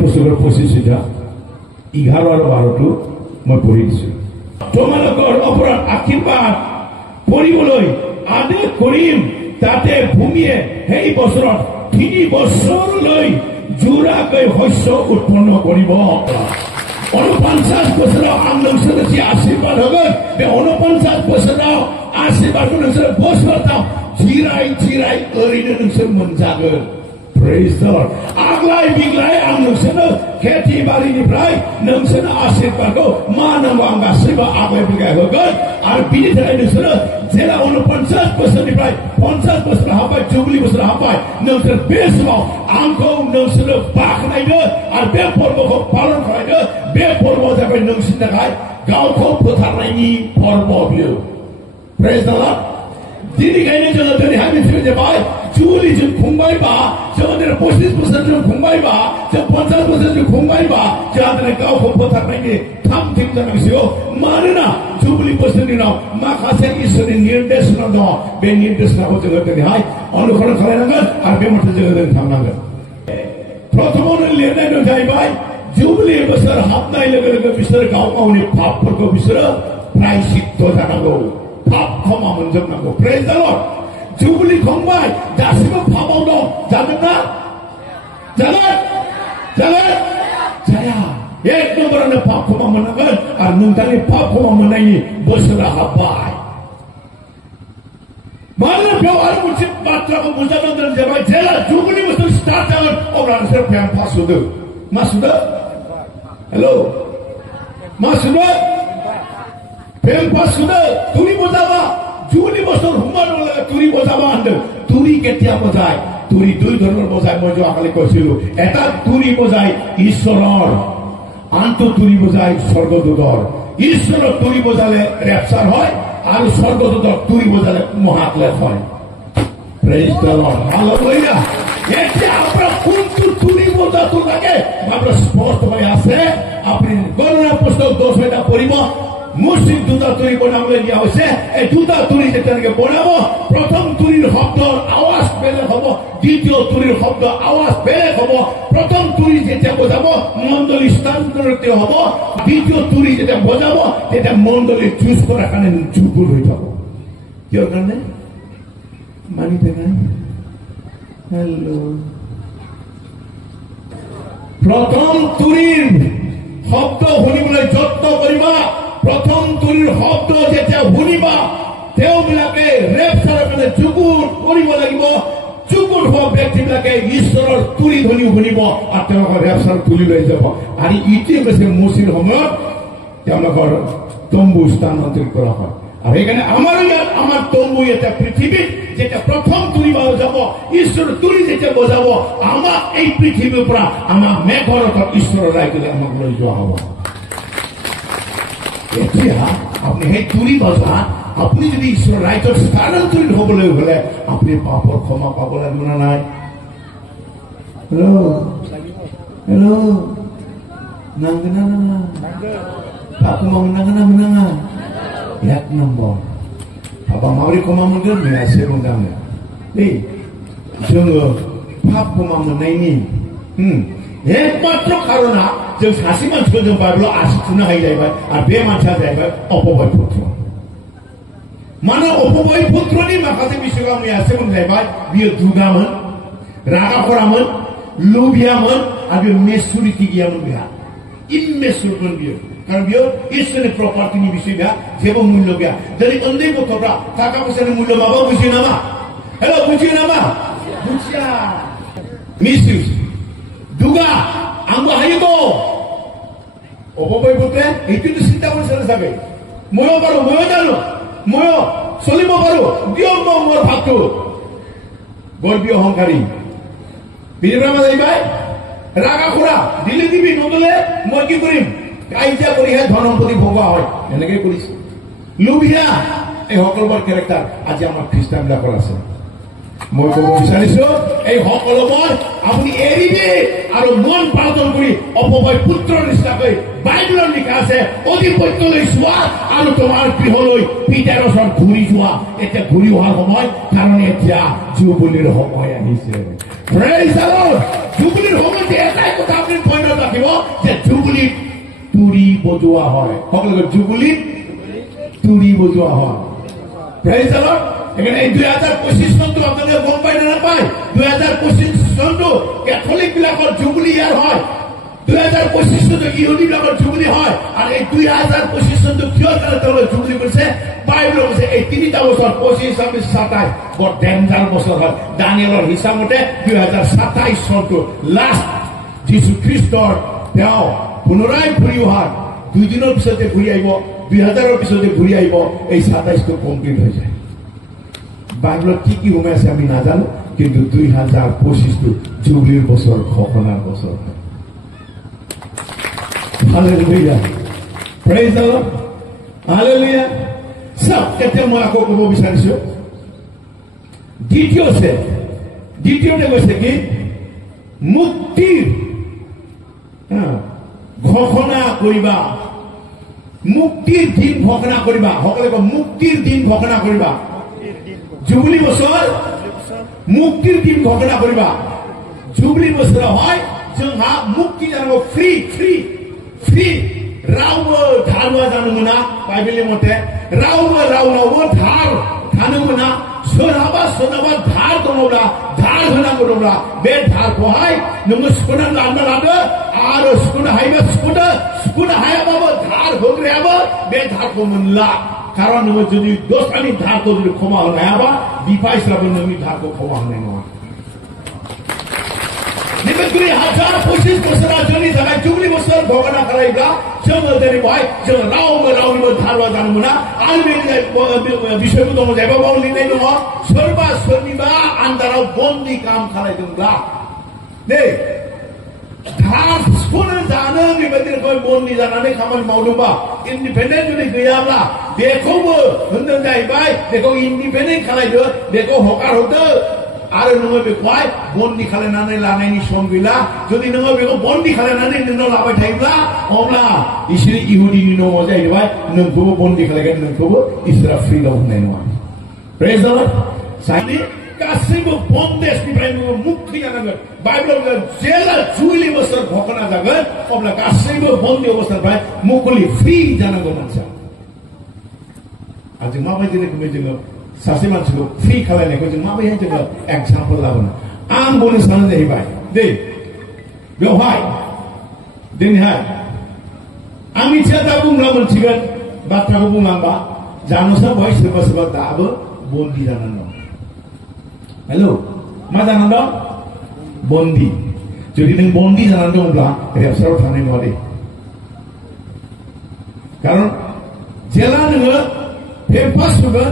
পুস্তকৰ 25 11 আৰু 12 মই পঢ়ি দিছো। তোমালোকৰ ওপৰত আশীৰ্বাদ কৰিবলৈ আদেশ কৰিম, তাতে ভূমিয়ে সেই বছৰত 3 বছৰলৈ জোৰাকৈ শস্য উৎপন্ন কৰিব। 49 বছৰৰ নोंसोर যি আশীৰ্বাদ होगोन बे 49 बोसोराव आशीर्वादखौ नोंसोर बोसोरथाम जिराय जिराय ओरैनो नोंसोर मोनजागोन। Praise the lord. आग्लाय बिग्लाय आं नोंसोरनो खेथि बारिनिफ्राय नोंसोरनो आशीर्वादखौ मा नांगौ आं गासैबो आग्लाय बिग्लाय होगोन। आरो बिनि थाखाय नोंसोरो जेला 49 बोसोरनिफ्राय 50 बोसोर हाबबाय, जुबली बोसोर हाबबाय, नोंसोर बे समाव आंखौ नोंसोरो बाख्नायनो आरो बे फोरबोखौ पालन खालामनो। बे फोरबोआ जाबाय नोंसोरनि थाखाय गावखौ फोथारनायनि फोरबो बियो। Praise the lord. दिनैखायनो जोङो दिनैहाय मिथिबाय जाबाय जुबली जों खुंबायबा, जोङो दिनै 25 बोसोर जों खुंबायबा, जों 50 बोसोर जों खुंबायबा, जोंहा दिनै गावखौ फोथारनायनि थाम-थिम जानांसिगौ। मानोना जुबली बोसोरनि उनाव माखासे इसोरनि निर्देशना दङ। बे निर्देशनाखौ जोङो दिनैहाय अनुसरण खालामनांगोन आरो बे मथे जोङो थांनांगोन। प्रथमावनो लिरनाय दं जाहैबाय जुबली बोसोर हाबनाय लोगो लोगो बिसोर गाव गावनि पापफोरखौ बिसोरो प्रायश्चित्त जानांगौ, पाप क्षमा मोनजोबनांगौ। Praise the lord. जुबली खुंबाय, दासिमबो पापाव दं, जागोन ना? जागोन? जागोन? जाया। एक नम्बरावनो पाप क्षमा मोननांगोन आरो नोंथांनि पाप क्षमा मोननायनि बोसोरा हाबबाय। मानोना बेयाव आरो मोनसे बाथ्राखौ बुजायनांगोन जाबाय जेला जुबली बोसोर स्टार्ट जागोन अब्ला नोंसोर पेम्पास सुदो। मा सुदो? हेलो, मा सुदो? पेम्पास सुदो। तुरी बजाबा जुबली बोसोर हुमानो লাগে তুৰি বজাবা আনদে। তুৰি কেতিয়া বজায়? তুৰি দুই ধৰণৰ বজায়। মই যোৱাকালি কৈছিলো, এটা তুৰি বজায় ঈশ্বৰৰ, আনটো তুৰি বজায় স্বৰ্গদূতৰ। ঈশ্বৰৰ তুৰি বজালে ৰেপচাৰ হয় আৰু স্বৰ্গদূতৰ তুৰি বজালে মহাক্লেশ হয়। Praise the lord. হালেলুয়া। এতিয়া আপোনাৰ কোনটো তুৰি বজাটো লাগে আপোনাৰ স্পষ্ট হৈ আছে। আপুনি গণনা পুস্তক 10 পঢ়িব। মুসলিম দুটা তুরি বনাবলৈ দিয়া হৈছে। এই দুটা তুরি যেতিয়ালৈকে বনাব, প্রথম তুরির শব্দৰ আওয়াজ বেলেগ হব, দ্বিতীয় তুরির শব্দ আওয়াজ বেলেগ হব। প্রথম তুরি যেতিয়া বজাব মণ্ডলী স্থানান্তরিত হব, দ্বিতীয় তুরি যেতিয়া বজাব তেতিয়া মণ্ডলী চুজ কৰাৰ কাৰণে চুপুৰ হৈ যাব। কিয় কাৰণে? মানি পেলাই। হেল্লো। প্ৰথম তুৰিৰ শব্দ শুনিবলৈ যত্ন কৰিবা। প্ৰথম তুৰিৰ শব্দ যেতিয়া শুনিবা তেওঁবিলাকে ৰেপচাৰৰ কাৰণে যুগুত কৰিব লাগিব। যুগুত হোৱা ব্যক্তিবিলাকে ঈশ্বৰৰ তুৰি ধ্বনি শুনিব আৰু তেওঁলোকৰ ৰেপচাৰ তুলি লৈ যাব। আৰু ইটোৱে কৈছে মচিৰ সময়ত তেওঁলোকৰ তম্বু স্থানান্তৰিত কৰা হয়। আৰু সেইকাৰণে আমাৰ ইয়াত আমাৰ তম্বু এটা পৃথিৱীত যেতিয়া প্ৰথম তুৰি বজাব, ঈশ্বৰৰ তুৰি যেতিয়া বজাব, আমাক এই পৃথিৱীৰ পৰা আমাক মেঘৰ ঈশ্বৰৰ ৰাজ্যলৈ আমাক লৈ যোৱা হ'ব। এতিয়া আপনি সেই তুৰি বজা, আপনি যদি ঈশ্বৰ ৰাজ্যৰ স্থানান্তৰিত হবলৈ হলে আপনি পাপৰ ক্ষমা পাব লাগিব না নাই? হেল্লো, হেল্লো, নাংগে না না পাপ ক্ষমা নাংগে না। এক নম্বর পাপা মাবोरै ক্ষমা मोनगोन मेयासो मोजांनो। दै जोङो पाप क्षमा मोननायनि एकमात्र खारना जों सासे मानसिखौ जों बाइबेलाव आसि थुनो हायो जाहैबाय आरो बे मानसिया जाहैबाय अपबाय पुत्र। मानो अपबाय पुत्रनि माखासे बिसयखौ आं मैयासो बुंजाहैबाय। बियो दुगामोन, रागा खरामोन, लुबियामोन आरो बियो मेचुरिटि गैयामोन। बिहा इमेचुरमोन बियो। कारण बियो इसोरनि प्रपार्टिनि बिसय बिहा जेबो मूल्य गैया। दिनै उन्दै गथ'फ्रा थाखा फैसानि मूल्य माबा बुजियो नामा? हेलो, बुजियो नामा? बुजिया। मिसइउज, दुगा, आंबो हायोতো। অপবায় পুত্রে এইটো চিন্তা কৰিছে চাগে। ময়ো পাৰো, ময়ো জানো, ময়ো চলিব পাৰো, দিয়ক মই মোৰ ভাগটো। গৰ্বী অহংকাৰী বিনিময় যাইবাই ৰাগা খুৰা দিলে দিবি, নদলে মই কি কৰিম? কাইজা কৰিহে ধনপতি ভগোৱা হয়। এনেকে কৰিছে। লুভিয়া এই সকলোবোৰ কেৰেক্টাৰ আজি আমাৰ খ্ৰীষ্টানবিলাকৰ আছে। মই ক'ব বিচাৰিছো এই সকলোবোৰ আপুনি এৰি দিয়ে আৰু মন পালন কৰি অপবায় পুত্ৰৰ নিচিনাকৈ বাইবেলত লিখা আছে অধিপত্যলৈ যোৱা আৰু তোমাৰ গৃহলৈ পিতাৰ ওচৰত ঘূৰি যোৱা। এতিয়া ঘূৰি অহাৰ সময়, কাৰণ এতিয়া জুবলিৰ সময় আহিছে। Praise the lord. জুবলিৰ সময়ত এটাই কথা আপুনি পইণ্ট যে জুবলিত তুৰি বজোৱা হয় সকলোকে জুবলিত তুৰি বজোৱা হয় প্ৰেজ দ্য লৰ্ড এখানে 2025 সনটো আপনাদেৰ গম পাই না পায় 2025 সনটো ক্যাথলিক বিলাকৰ জুবলি ইয়াৰ হয় 2025 সনটো ইহুদি বিলাকৰ জুবলি হয় আর এই 2025 সনটো কিয় কারণে তাহলে জুবলি করছে বাইবেল বলছে এই তিনটা বছর 25 26 27 বড় ডেঞ্জার বছর হয় দানিয়েলৰ হিসাব মতে 2027 সনটো লাস্ট যীশু খ্ৰীষ্টৰ তেওঁ পুনৰায় ঘূৰি অহাৰ 2 দিনৰ পিছতে ঘূৰি আহিব 2000 পিছতে ঘূৰি আহিব এই 27 টো কমপ্লিট হৈ যায় বাইবেলত কি সোমাই আছে আমি নাজানো কিন্তু 2025 টো জুবলিৰ বছৰ ঘোষণাৰ বছৰ hallelujah praise the lord hallelujah সব কেতে মই আকৌ ক'ব বিচাৰিছো দ্বিতীয়তে কৈছে কি মুক্তিৰ ঘোষণা কৰিবা মুক্তিৰ দিন ঘোষণা কৰিবা সকলোকে মুক্তিৰ দিন ঘোষণা কৰিবা জুবলি বছর মুক্তির দিন ঘোষণা করিবা জুবলি বছর হয় जोंहा मुक्ति जानांगौ फ्री फ्री फ्री रावबो धारवा जानो मोना बाइबेलनि मथे रावबो रावनावबो धार थानो मोना सोरहाबा धार दङब्ला धार होनांगौ दंब्ला बे धारखौहाय नोङो सुख'नानै लानो लादो आरो सुख'नो हायोबा सुख'नो हायाबाबो धार होग्रायाबो बे धारखौ मोनला कारण नोङो जुदि दस्रानि धारखौ जुदि क्षमा होनो हायाबा बिफा हिसाबै नोंनि धारखौ क्षमा होनाय नङा नैबे 2025 बोसोरा जोंनि थाखाय जुबलि बोसोर घोषणा खालामोब्ला जोङो दिनैहाय जों रावनिबो धारवा जानो मोना आरो बे बिसयबो दङ जायबा बाव लिरनाय दङ सोरबा सोरनिबा आन्दाराव बन्दी काम खालामदोंब्ला नै धार सुख'नो जानो बेबायदि रोखोमै बन्दी जानानै खामानि मावदोंबा इन्डिपेन्डेन्ट जुदि गैयाब्ला बेखौबो होनदों जाहैबाय बेखौ इन्डिपेन्डेन्ट खालामदो बेखौ हगारहरदो आरो नोङो बेखौहाय बन्दी खालामनानै लानायनि सम गैला जुदि नोङो बेखौ बन्दी खालामनानै नोंनाव लाबाय थायोब्ला अब्ला इसोर इहुदिनि न'आव जाहैबाय नोंखौबो बन्दी खालामगोन नोंखौबो इसोरा फ्रिडम होनाय नङा प्रेज द लर्ड सानि गासैबो बन्देजनिफ्राय नोङो मुक्ति जानांगोन बाइबेलाव जेला जुबलि बोसोर घोषणा जागोन अब्ला गासैबो बन्दी अबस्थानिफ्राय मुक्ति फ्रि जानांगौ मानसिया आरो जों माबायदि रोखोमै जोङो सासे मानसिखौ फ्रि खालामनायखौ जों माबायदि जोङो एग्जाम्पल लाबोनो आं बुंनो सानो जाहैबाय दे बेवहाय दिनैहाय आं मिथिया दा बुंब्ला मोनथिगोन बाथ्राखौ बुंलांबा जानोसो बेवहाय सोरबा सोरबा दाबो बन्दी जानानै दं हेलौ मा जानानै दं बन्दी जुदि नों बन्दी जानानै दङब्ला रेपसाराव थांनाय नङा दे कारण जेला नोङो पेपास होगोन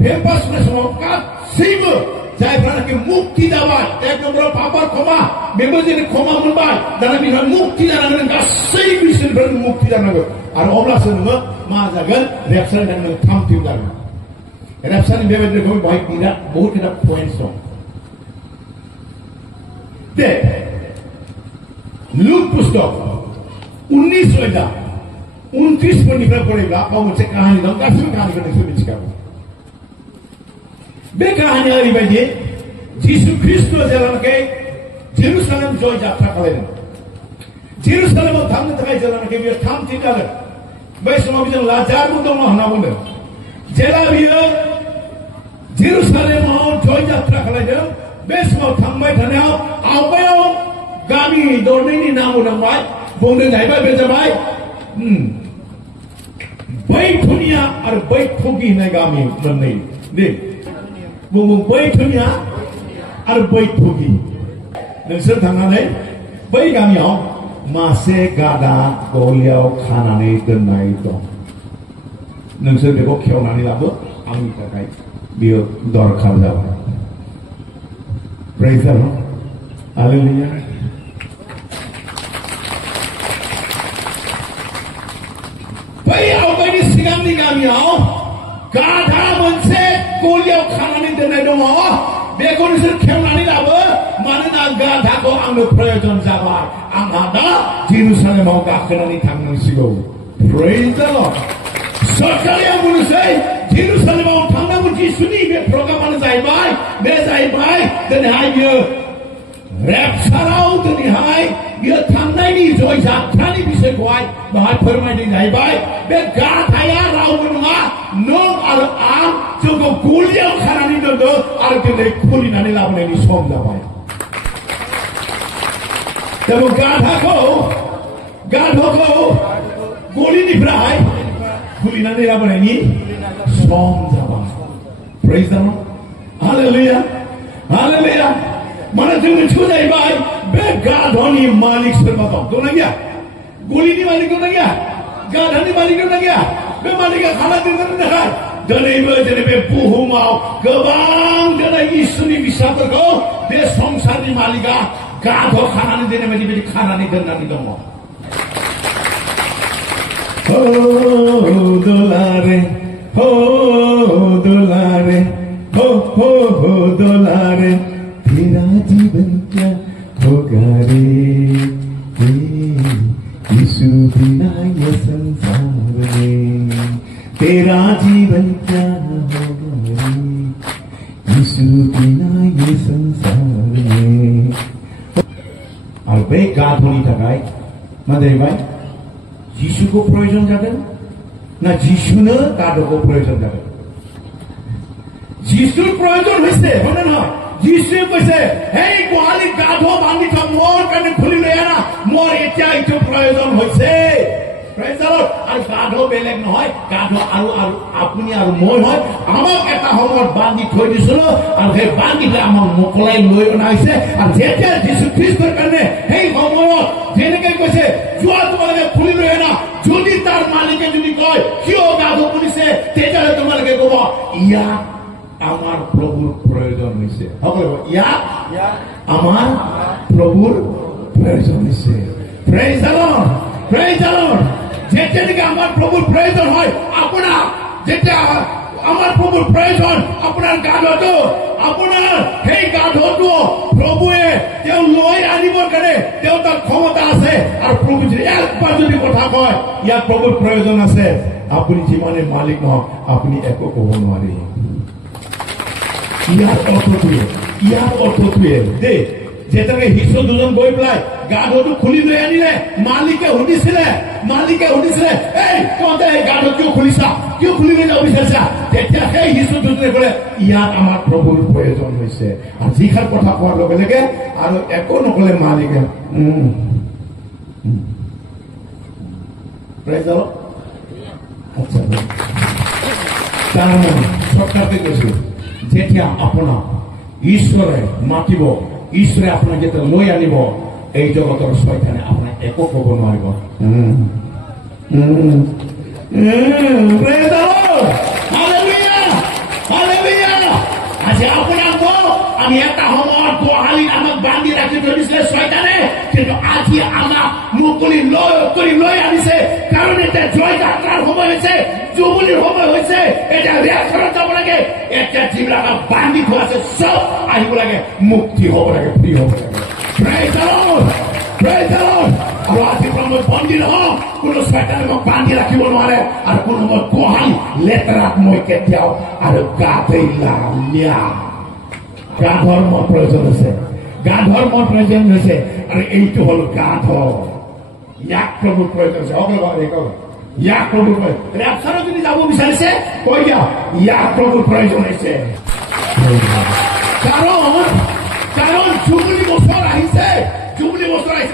पेपास होनाय समाव गासैबो जायफ्रानाखि मुक्ति जाबाय एक नम्बराव पापार क्षमा बेबो जुदि क्षमा मोनबाय दाना बिहा मुक्ति जानांगोन गासै बिसोरनिफ्राय मुक्ति जानांगोन आरो अब्लासो नोङो मा जागोन रेपसारनि थाखाय नों थामथिम जागोन रेपसारनि बेबायदि रोखोमै बेवहाय बिराद बहुत गिदिर पइन्टस दं दे लुक पुस्तक 19 अध्याय 29 पदनिफ्राय फरायोब्ला बाव मोनसे काहानि दं गासैबो काहानिखौ नोंसोर मिथिखागौ बे काहानिया ओरैबायदि जिसु ख्रिस्ट जेलानाखि जेरुसालेम जय जात्रा खालामदों जेरुसालेमाव थांनो थाखाय जेलानाखि बियो थामथि जागोन बै समाव बिजों लाजारबो दङ होनना बुंदों जेला बियो जेरुसालेमाव जय जात्रा खालामदों बे समाव थांबाय थानायाव आवगायाव गामि दरनैनि नाम होनांबाय बुंदों जाहैबाय बे जाबाय बैथुनिया आरो बैथुगि होननाय गामि मोननै दे बुं बैथुनिया आरो बैथुगि नोंसोर थांनानै बै गामियाव मासे गादा गलियाव खानानै दोननाय दं नोंसोर बेखौ खेवनानै लाबो आंनि थाखाय बियो दरखार जाबाय प्रेज द लर्ड हालेलुया बै आवगायनि सिगांनि गामियाव गाधा मोनसे गलियाव खानानै दोननाय दङ बेखौ नोंसोर खेवनानै लाबो मानोना गाधाखौ आंनो प्रयोजन जाबाय आंहा दा जेरुसालेमाव गाखोनानै थांनांसिगौ प्रेज द लर्ड सरकारिया बुंनोसै जेरुसालेमाव थांनांगौ जिसुनि बे प्रग्रामानो जाहैबाय बे जाहैबाय दिनैहाय बियो rapsarau tu ni hai ia thanai ni joy jathani bise koi bahar phormai ni jai bai be ga thaya rau bunga no ar am jogo guliau kharani do ar te khuli nani labne ni som da bai tebo gadho ko goli ni brai khuli nani labne ni som da bai. Praise the Lord. Hallelujah. Hallelujah. Mana jung chudai bai be gadhoni malik se bato to na gya goli ni malik to na gya gadhani malik to na gya be malik ka khana din na khai janai be buhumau gabang janai isuni bisap ko be samsar ni malika gadho khana ni dene me be khana ni den na ni domo ho dolare ho dolare तेरा जीवन क्या होगा रे यीशु बिना ये संसार में तेरा जीवन क्या होगा रे यीशु बिना ये संसार में और बे गाद होनी थाकाय मादे भाई यीशु को प्रयोजन जादों ना यीशु ने गाद को प्रयोजन जादों यीशु प्रयोजन होइसे होने ना যিশু কৈছে এই গোহালি গাধো বান্ধি থ মোৰ কাৰণে খুলি লৈ আনা মোৰ এতিয়া এইটো প্ৰয়োজন হৈছে প্ৰেজ দ্য লৰ্ড আৰু গাধো বেলেগ নহয় গাধো আৰু আপুনি আৰু মই হয় আমাক এটা সময়ত বান্ধি থৈ দিছিল আৰু সেই বান্ধিলে আমাক মোকলাই লৈ অনা হৈছে আৰু যেতিয়া যীশু খ্ৰীষ্টৰ কাৰণে সেই সময়ত যেনেকৈ কৈছে যোৱা তোমালোকে খুলি লৈ আনা যদি তাৰ মালিকে যদি কয় কিয় গাধো খুলিছে তেতিয়াহ'লে তোমালোকে ক'ব ইয়াক আমার প্রভুর প্রয়োজন হয়েছে আমার প্রভুর প্রয়োজন হয়েছে praise the Lord praise the Lord যেটা আমার প্রভুর প্রয়োজন হয় আপনার যেটা আমার প্রভুর প্রয়োজন আপনার গাধটো আপনার সেই গাধটো প্রভুয়ে তেও লৈ আনিবৰ কাৰণে তেও তাৰ ক্ষমতা আছে আৰ প্ৰভু যদি একবাৰ যদি কথা কয় ইয়াৰ প্ৰভুৰ প্ৰয়োজন আছে আপনি যিমানে মালিক নহওক আপনি একো ক'ব নোৱাৰে ইয়াৰ অৰ্থটোৱে দে যেটাকে শিষ্য দুজন গৈ পেলাই গাধটো খুলি লৈ আনিলে মালিকে সুধিছিলে এই তহঁতে এই গাধ কিয় খুলিছা কিয় খুলি লৈ যাব বিচাৰিছা তেতিয়া সেই শিষ্য দুজনে ক'লে ইয়াত আমাৰ প্ৰভুৰ প্ৰয়োজন হৈছে আৰু যিষাৰ কথা কোৱাৰ লগে লগে আৰু একো নকলে মালিকে আচ্ছা তাৰমানে চৰকাৰতে কৈছো যেতিয়া আপোনাক ঈশ্বৰে মাতিব ঈশ্বৰে আপোনাক যেতিয়া লৈ আনিব এই জগতৰ শয়তানে আপোনাক একো ক'ব নোৱাৰিব আজি আপোনাক আমি এটা সময়ত গোহালিত আমাক বান্ধি ৰাখি থৈ দিছিলে শয়তানে কিন্তু আজি আমাক মুকলি লৈ আনিছে কাৰণ এতিয়া জয় যাত্ৰাৰ সময় হৈছে জুবলিৰ সময় হৈছে এতিয়া ৰেখৰত যাব লাগে এতিয়া যিবিলাক বান্ধি থোৱা আছে চব আহিব লাগে মুক্তি হ'ব লাগে ফ্ৰী হ'ব লাগে praise the lord praise the lord আৰু আজি মই বন্দী নহওঁ কোনো শয়তানে মোক বান্ধি ৰাখিব নোৱাৰে আৰু কোনো মই গোহালি লেতেৰাত মই কেতিয়াও আৰু গাধৰ মন প্ৰয়োজন হৈছে আৰু এইটো হ'ল গাধ ইয়াক প্ৰভুৰ প্ৰয়োজন হৈছে ইয়াক প্ৰভুৰ প্ৰয়োজন ৰেপচাৰত যদি যাব বিচাৰিছে কৈ দিয়া ইয়াক প্ৰভুৰ প্ৰয়োজন হৈছে কাৰণ জুবলি বছৰ আহিছে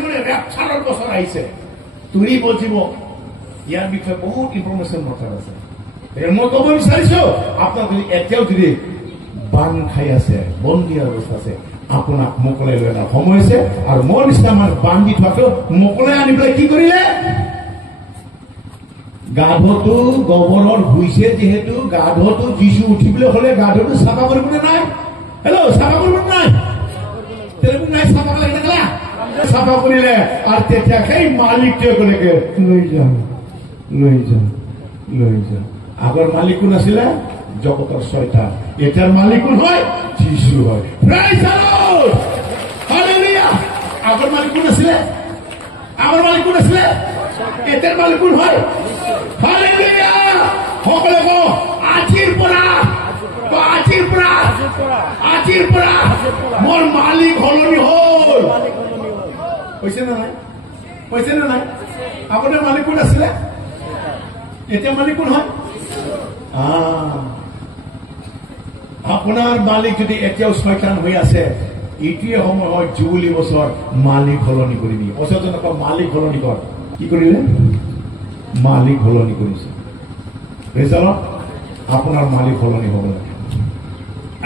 মানে ৰেপচাৰৰ বছৰ আহিছে তুমি বুজিব ইয়াৰ বিষয়ে বহুত ইনফৰমেশ্যন দৰকাৰ আছে মই ক'ব বিচাৰিছো আপোনাক যদি এতিয়াও যদি বান খাই আছে বন্দী অৱস্থা আছে আপোনাক মোকলাই লৈ অনাৰ সময় হৈছে আৰু মোৰ নিচিনা আমাৰ বান্ধি থোৱাটো মোকলাই আনি পেলাই কি কৰিলে গাধটো গোবৰৰ হৈছে যিহেতু গাধটো যিশু উঠিবলৈ হলে গাধটো চাফা কৰিবলৈ নাই চাফা কৰিব নাই চাফা লাগি থাকিলা চাফা কৰিলে আৰু তেতিয়া সেই মালিকটোৱে ক'লেগে লৈ যা আগৰ মালিক কোন আছিলে জগতৰ শয়তান এটাৰ মালিক কোন হয় যিশু হয় প্ৰেজ দ্য লৰ্ড হালেলুয়া আগৰ মালিক কোন আছিলে এটাৰ মালিক কোন হয় হালেলুয়া সকলে কও আজিৰ পৰা মোৰ মালিক হলনি হ'ল হ'ল হৈছে নে নাই হৈছে নে নাই আগতে মালিক কোন আছিলে এতিয়া মালিক কোন হয় আপোনাৰ মালিক যদি এতিয়াও শয়তান হৈ আছে এইটোৱে সময় হয় জুবলি বছৰ মালিক সলনি কৰি দিয়ে অচেতনক মালিক সলনি কৰ কি কৰিলে মালিক সলনি কৰিছে ৰিজাল্ট আপোনাৰ মালিক সলনি হ'ব লাগে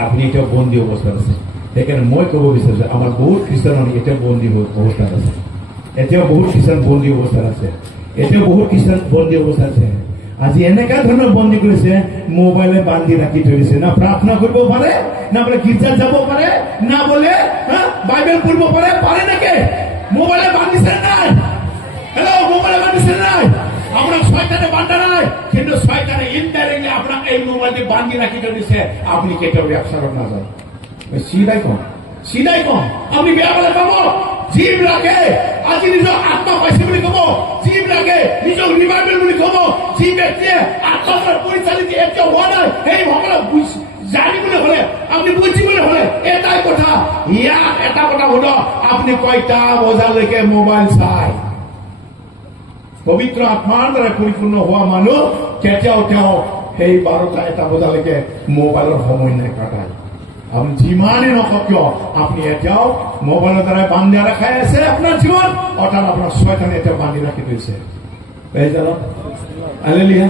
আপুনি এতিয়াও বন্দী অৱস্থাত আছে সেইকাৰণে মই ক'ব বিচাৰিছো আমাৰ বহুত খ্ৰীষ্টান এতিয়া বন্দী অৱস্থাত আছে এতিয়াও বহুত খ্ৰীষ্টান বন্দী অৱস্থাত আছে এতিয়াও বহুত খ্ৰীষ্টান বন্দী অৱস্থাত আছে আজি এনেকা ধৰণৰ বন্দী কৰিছে মোবাইলে বান্ধি ৰাখি থৈ দিছে না প্ৰাৰ্থনা কৰিব পাৰে না বোলে গীৰ্জাত যাব পাৰে না বোলে বাইবেল পঢ়িব পাৰে নেকি মোবাইলে বান্ধিছে নাই হেল্ল' মোবাইলে বান্ধিছে নাই আপনার শয়তানে বান্ধা নাই কিন্তু শয়তানে ইনডাইরেক্টলি আপনার এই মোবাইলটি বান্ধি রাখি দিছে আপনি কেটেও ব্যবসা না যায় সিধাই কম আপনি বেয়া বলে পাব জীব লাগে আজি নিজ আত্মা পাইছে বলে কব জীব লাগে নিজ রিভাইভেল বলে কব যি ব্যক্তিয়ে আত্মার পরিচালিত একটা হওয়া নাই এই সকলে জানিবলে হলে আপনি বুঝিবলে হলে এটাই কথা ইয়াত এটা কথা হলো আপনি কয়টা বজালৈকে মোবাইল চাই পবিত্ৰ আত্মাৰ দ্বাৰা পৰিপূৰ্ণ হোৱা মানুহ কেতিয়াও তেওঁ সেই 12টা 1টা বজালৈকে মোবাইলৰ সময় নাই কাটায় আপনি যিমানেই নকওক কিয় আপনি এতিয়াও মোবাইলৰ দ্বাৰা বান্ধি ৰাখাই আছে আপোনাৰ জীৱন অৰ্থাৎ আপোনাৰ শয়তানে এতিয়াও বান্ধি ৰাখি থৈছে হালেলুয়া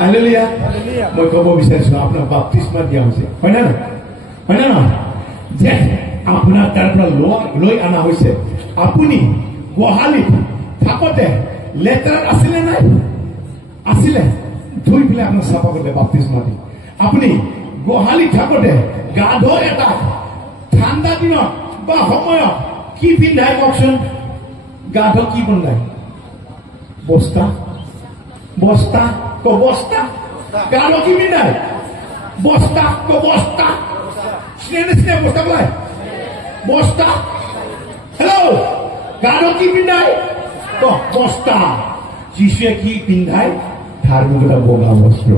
হালেলুয়া মই ক'ব বিচাৰিছো আপোনাৰ বাপ্তিস্মা দিয়া হৈছে হয় না যে আপোনাৰ তাৰ পৰা লৈ অনা হৈছে আপুনি গোহালিত থাকোতে লেটাৰ আছিলে নাই আছিলে ধুই পেলাই আপোনাৰ চাফা কৰিলে বাপ্তিস্মা দি আপুনি গোহালি থাকোতে গা ধোৱা এটা ঠাণ্ডা দিনত বা সময়ত কি পিন্ধাই কওকচোন গা ধোৱা কি পিন্ধাই বস্তা বস্তা গা ধোৱা কি পিন্ধাই বস্তা চিনে বস্তা বোলাই বস্তা হেল্ল' গা ধোৱা কি পিন্ধাই বস্তা যিশুৱে কি পিন্ধাই ধাৰ্মিকতা বগা বস্ত্ৰ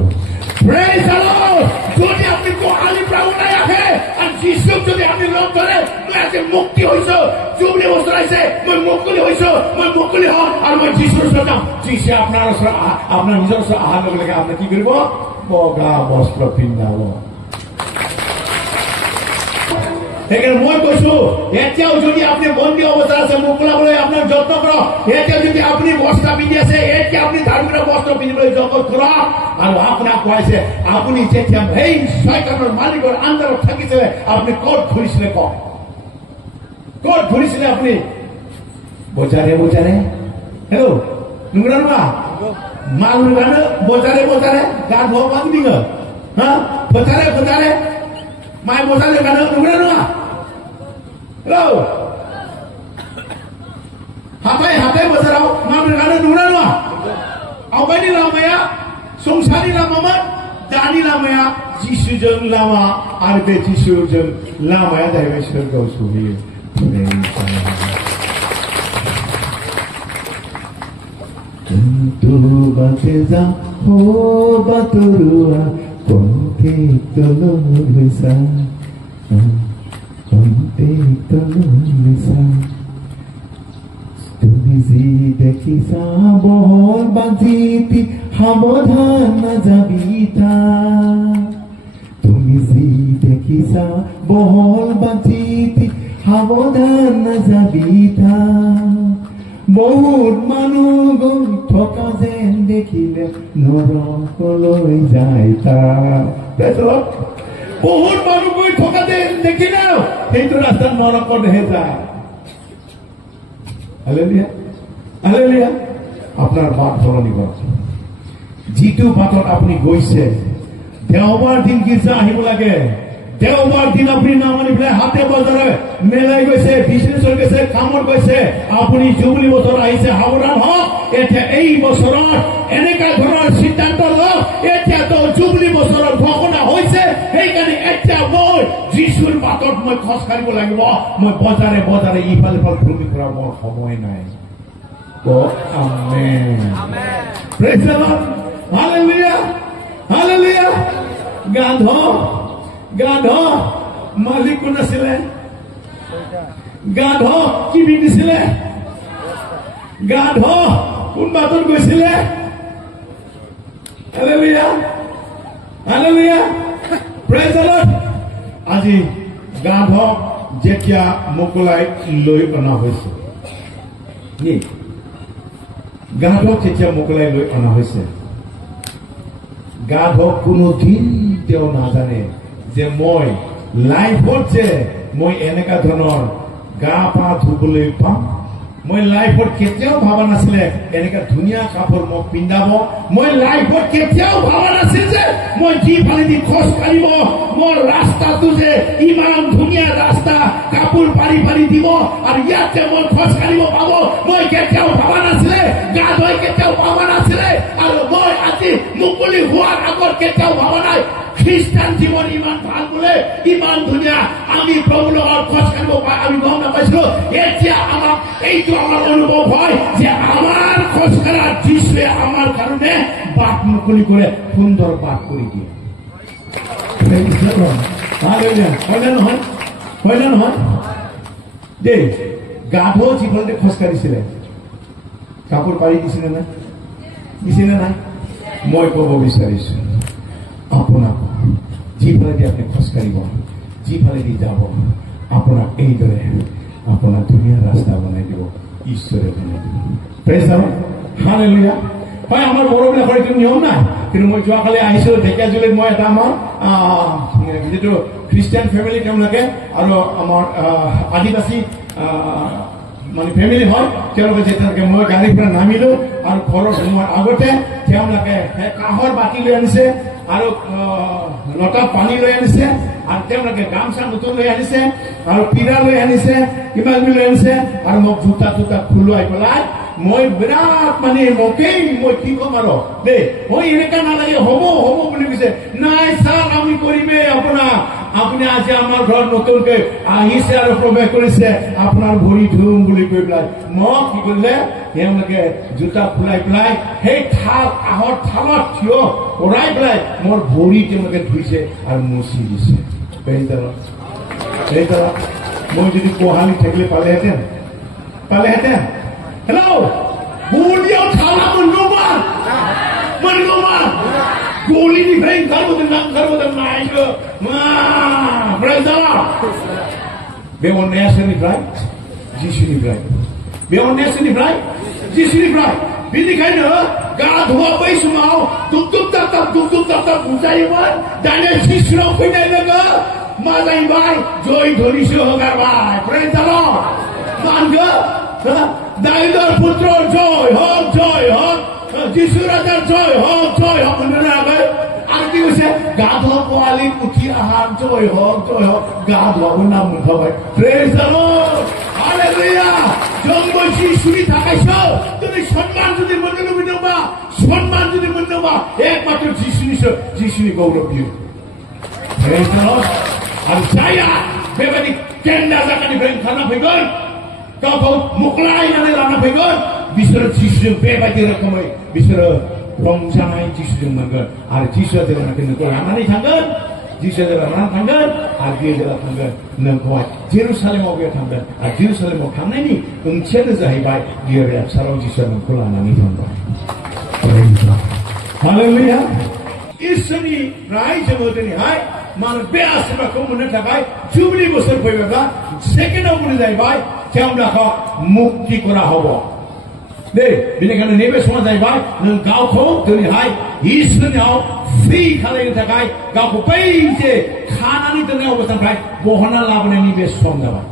যদি আপনি গোহালি পৰা ওলাই আহে আৰু যিশুক যদি আপনি লগ ধৰে মই আজি মুক্তি হৈছো জুবলি বছৰ আহিছে মই মুকলি হম আৰু মই যিশুৰ ওচৰত যাম যিশুৱে আপোনাৰ ওচৰত আপোনাৰ নিজৰ ওচৰত অহাৰ লগে লগে আপুনি কি কৰিব বগা বস্ত্ৰ পিন্ধাব সেইকাৰণে মই কৈছো এতিয়াও যদি আপনি বন্দী অৱস্থা আছে মোকলাবলৈ আপোনাৰ যত্ন কৰক এতিয়া যদি আপুনি বস্তা পিন্ধি আছে এতিয়া আপুনি ধাৰ্মিক বস্ত্ৰ পিন্ধিবলৈ যত্ন কৰক আৰু আপোনাক কৈছে আপুনি যেতিয়া সেই শয়তানৰ মালিকৰ আণ্ডাৰত থাকিছিলে আপুনি ক'ত ঘূৰিছিলে ক'ত ঘূৰিছিলে আপুনি বজাৰে হেল্ল' নুগুৰা নোৱা মাল নুগানো বজাৰে গা ধোৱা বান্ধি হা বজাৰে মায়ে বজাৰে গানো নুগুৰা নোৱা হেল্ল' हाथाय बोसोराव माबोरै नुनो नङा आवगायनि लामाया संसारनि लामामोन दानि लामाया जिसुजों लामा आरो बे जिसुजों लामाया जाहैबाय सोरगोआव सहैयो बाते जा हो बातरुआ कन्ते तलुसा তুমি যি দেখিছা বহল বাজিতি সাৱধান নাযাবিতা তুমি যি দেখিছা বহল বাজিতি সাৱধান নাযাবিতা বহুত মানুহ গৈ থকা যেন দেখিলে নৰকলৈ যায় বহুত মানুহ গৈ থকা যেন দেখিলে সেইটো ৰাস্তাত নৰকলৈহে যায় হালেলুয়া আপনাৰ বাট সলনি কৰক যিটো বাটত আপুনি গৈছে দেওবাৰ দিন গীৰ্জা আহিব লাগে দেওবাৰ দিন আপুনি নামানি পেলাই হাতে বজাৰে মেলাই গৈছে বিজনেছত গৈছে কামত গৈছে আপুনি জুবলি বছৰ আহিছে সাৱধান হওক এতিয়া এই বছৰত এনেকা ধৰণৰ সিদ্ধান্ত লওক এতিয়াতো জুবলি বছৰৰ ঘোষণা হৈছে সেইকাৰণে এতিয়া মই যিশুৰ বাটত মই খোজ কাঢ়িব লাগিব মই বজাৰে ইফালে ঘূৰি ফুৰা মোৰ সময় নাই আমেন প্ৰেজ দ্য লৰ্ড হালেলুয়া গাধ মালিক কোন আছিলে গাধ কি পিন্ধিছিলে গাধ কোন বাটত গৈছিলে hallelujah hallelujah praise the lord আজি গাধ যেতিয়া মোকলাই লৈ অনা হৈছে গাধ যেতিয়া মোকলাই লৈ অনা হৈছে গাধ কোনোদিন তেওঁ নাজানে যে মই লাইফত যে মই এনেকা ধৰণৰ গা পা ধুবলৈ পাম মই লাইফত কেতিয়াও ভাবা নাছিলে এনেকা ধুনীয়া কাপোৰ মোক পিন্ধাব মই লাইফত কেতিয়াও ভাবা নাছিল যে মই যিফালেদি খোজ কাঢ়িব মোৰ ৰাস্তাটো যে ইমান ধুনীয়া ৰাস্তা কাপোৰ পাৰি পাৰি দিব আৰু ইয়াতে মই খোজ কাঢ়িব পাব মই কেতিয়াও ভাবা নাছিলে গাধই কেতিয়াও ভাবা নাছিলে আৰু মই আজি মুকলি হোৱাৰ আগত কেতিয়াও ভাবা নাই খ্ৰীষ্টান জীৱন ইমান ভাল বোলে ইমান ধুনীয়া আমি প্ৰভুৰ লগত খোজ কাঢ়িব আমি গম নাপাইছিলো এতিয়া আমাক এইটো আমাৰ অনুভৱ হয় যে আমাৰ খোজ কঢ়াৰ যিশুৱে আমাৰ কাৰণে বাট মুকলি কৰে সুন্দৰ বাট কৰি দিয়ে হয় নে নহয় দেই গাধ যিফালে খোজ কাঢ়িছিলে কাপোৰ পাৰি দিছিলে নাই মই ক'ব বিচাৰিছো আপোনাক যিফালেদি আপুনি খোজ কাঢ়িব যিফালেদি যাব আপোনাক এইদৰে আপোনাক ধুনীয়া ৰাস্তা বনাই দিব ঈশ্বৰে বনাই দিব প্ৰেজ দ্য লৰ্ড হালেলুয়া হয় আমাৰ বড়োবিলাকৰ এইটো নিয়ম নাই কিন্তু মই যোৱাকালি আহিছিলো ঢেকীয়াজুলিত মই এটা আমাৰ যিটো খ্ৰীষ্টিয়ান ফেমিলি তেওঁলোকে আৰু আমাৰ আদিবাসী মানে ফেমিলি হয় তেওঁলোকে যেতিয়ালৈকে মই গাড়ীৰ পৰা নামিলো আৰু ঘৰত সোমোৱাৰ আগতে তেওঁলোকে কাঁহৰ বাতি লৈ আনিছে আৰু লটা পানী লৈ আনিছে আৰু তেওঁলোকে গামছা নতুন লৈ আনিছে আৰু পিৰা লৈ আনিছে কিবা কিবি লৈ আনিছে আৰু মোক জোতা খোলোৱাই পেলাই মই বিৰাট মানে মোকেই মই কি কম আৰু দেই মই এনেকা নালাগে হ'ব বুলি কৈছে নাই ছাৰ আমি কৰিমেই আপুনি আজি আমাৰ ঘৰত নতুনকৈ আহিছে আৰু প্ৰৱেশ কৰিছে আপোনাৰ ভৰি ধুম বুলি কৈ পেলাই মোক কি কৰিলে তেওঁলোকে জোতা খোলাই পেলাই সেই কাঁহৰ থালত থিয় কৰাই পেলাই মোৰ ভৰি তেওঁলোকে ধুইছে আৰু মুচি দিছে মই যদি কোহালি থাকিলে পালেহেঁতেন hello' Julio Calamo Numan Manuman Goli di Frank Carbo the Mayo Brother They want nationally right Jesus right They want nationally right Jesus right Billy kind of God who are way somehow tuk tap Buzayaman Daniel Sisro Pinaga Mazai Bai Joy Dorisho Garbai Praise the Lord Manga Daidar Putro joy hope Jesus Radar joy hope and you say God hope Wali Uti Ahar joy hope God will not move praise the Lord hallelujah Jumbo Jesus Takasho to the Shonman to the Munduba Shonman to the Munduba Ekmato Jesus go to you praise the Lord and Saya Bevani Kenda Zakani Ben Kanapigon Kau muklai yang lana pegon, bisa jisu berbagi rakamai, bisa rongsangai jisu mengan, ada jisu adalah nak kena kau mana ni tanggan, jisu adalah mana tanggan, ada adalah tanggan, nampak Jerusalem mau dia tanggan, ada Jerusalem mau tanggan ni, uncian zahibai dia rap sarau jisu mengkula nani tanggan. Haleluya. Isni rai jematan ni hai, mana beas sebab kamu nak capai, jubli besar pergi second awal zahibai. Kau mukti kora hawa. Deh, bila kena nebes semua saya baik, nengkau kau tu ni hai, Islam ni free kalau yang terkai, kau pay je, khana ni tu ni awak terkai, bohana lawan ni nebes semua dah.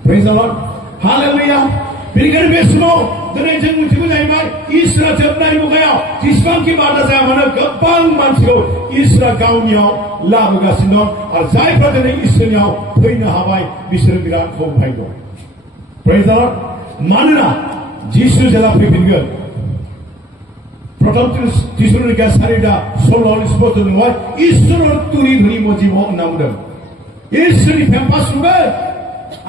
Praise the Lord, Hallelujah. Bila kena nebes semua, tu ni jangan cuci saya baik, Islam cipta ibu kaya, Islam ki batas saya mana kepang mansio, Islam kau ni lawan kasino, আর যাই প্রজনে Islam pay na hawai, Islam birat kau pay do. Praise the Lord. Manana Jesus jala pipingal. Protam Jesus ni kasarida solo isboto ni wat Isro turi dhuni mojibo namudam. Isri pempas sugar.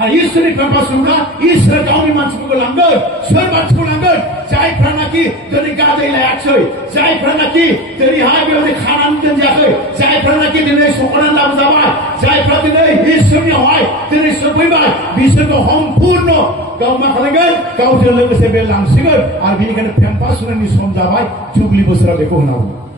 आरो इसोरनि फेम्पास नङा इसोर गावनि मानसिफोरखौ लांगोन सोर मानसिखौ लांगोन जायफ्रानाखि दिनै गादै लायाखै जायफ्रानाखि दिनैहाय बेबायदि खानानै दोनजायाखै जायफ्रानाखि दिनै संनानै लाबोजाबाय जायफ्रा दिनै इसोरनियावहाय दिनै सफैबाय बिसोरखौ सम्पुर्ण गाव मा खालामगोन गावजों लोगोसे बे लांसिगोन आरो बेनिखायनो फेम्पास होनायनि सम जाबाय जुबलि बोसोरा बेखौ होनांगौ